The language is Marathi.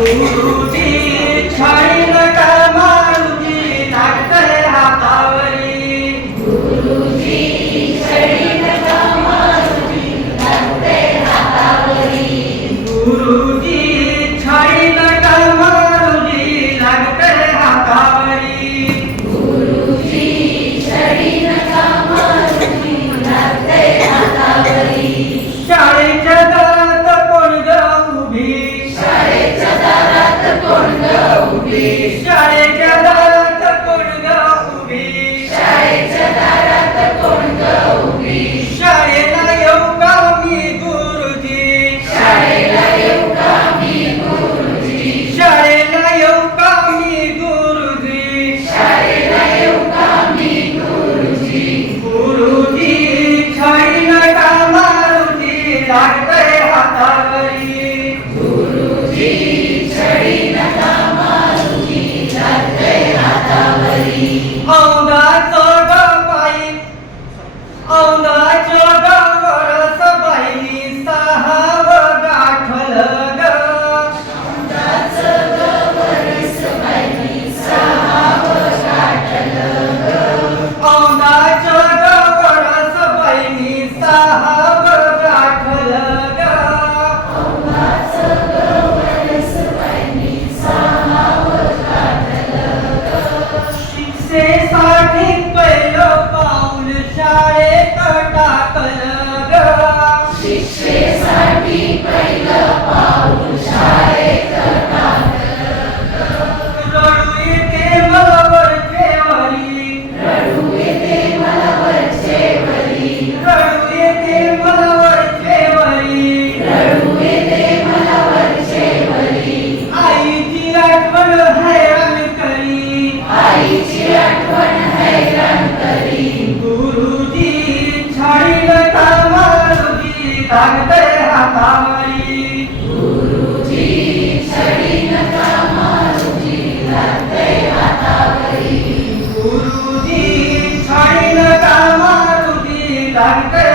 गुरुजी छाडी नका मारुजी लागते हातावरी गुरुजी छडी नका मारुजी लागते हातावरी गुरुजी छाडी नका मारुजी लागते हातावरी गुरुजी छडी नका मारुजी लागते हातावरी शाळेच्या दारात कोण ग उभी शाळेच्या दारात कोण ग उभी शाळेच्या दारात कोण ग उभी शाळेच्या दारात कोण ग उभी शाळेला येऊ का मी गुरुजी शाळेला येऊ का मी गुरुजी शाळेला येऊ का मी गुरुजी शाळेला येऊ का मी गुरुजी गुरुजी छाडी नका मारुजी लागते हातावरी गुरुजी छडी नका मारुजी लागते हातावरी औंधाचं ग पायी औंधाचं ग वरस बाईनी सहावं गाठलं ग औंधाचं ग वरस बाईनी सहावं गाठलं ग औंधाचं ग वरस बाईनी सहावं गाठलं ग औंधाचं ग वरस बाईनी सहावं गाठलं ग शिक्षेसाठी पहिलं पाऊल शाळेत टाकलं ग शिक्षेसाठी पहिलं पाऊल शाळेत टाकलं रडू येते मला वरचेवरी रडू येते मला वरचेवरी रडू येते मला वरचेवरी रडू येते मला वरचेवरी आईची आठवण हैराण करी आईची आठवण हैराण करी गुरुजी छाडी नका मारुजी लागते हातावरी गुरुजी छडी नका मारुजी लागते हातावरी गुरुजी छाडी नका मारुजी लागते